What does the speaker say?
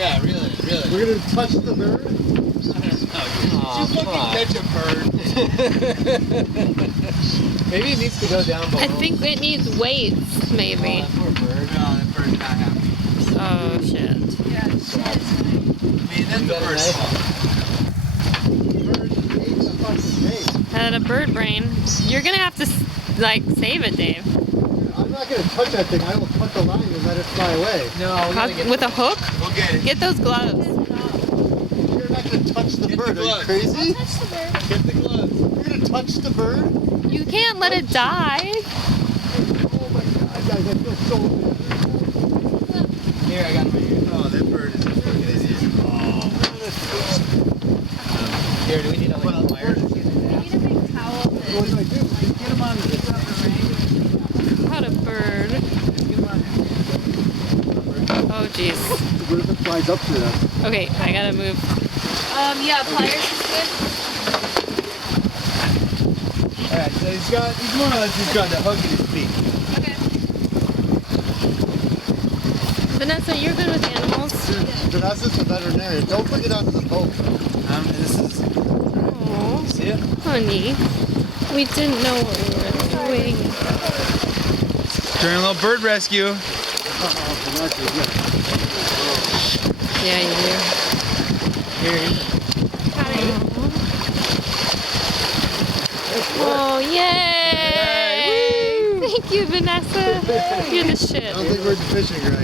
Yeah, really. We're gonna touch the bird? Just fucking catch a bird. Maybe it needs to go down below. I think it needs weights, maybe. Oh, that poor bird. No, that bird's not happy. Oh, shit. Yeah, I mean, that's the bird's fault. Bird ate the fucking bait. Had a bird brain. You're gonna have to, like, save it, Dave. I'm not gonna touch that thing. I will cut the line and let it fly away. No, we gotta get With a hook? We'll get it. Get those gloves. You're not gonna touch the Get bird. the Are you gloves. crazy? touch the bird. Get the gloves. You're gonna touch the bird? You can't let it die. Oh my god, guys, I feel so bad. Here, I got him right here. Oh, that bird is a fucking idiot. Here, do we need a wire? We need a big towel. What do I do? Get him on the Caught a bird. Oh, jeez. What if it flies up to them? Okay, I gotta move. Yeah, pliers is good. Alright, so he's more or less just got the hook in his feet. Okay. Vanessa, you're good with animals. Vanessa's the veterinarian. Don't bring it onto the boat. This is. Oh, See it? honey. We didn't know what we were doing. Doing a little bird rescue. Yeah, you do. Here. Oh, yay! Thank you, Vanessa. You're the shit. I don't think we're fishing right.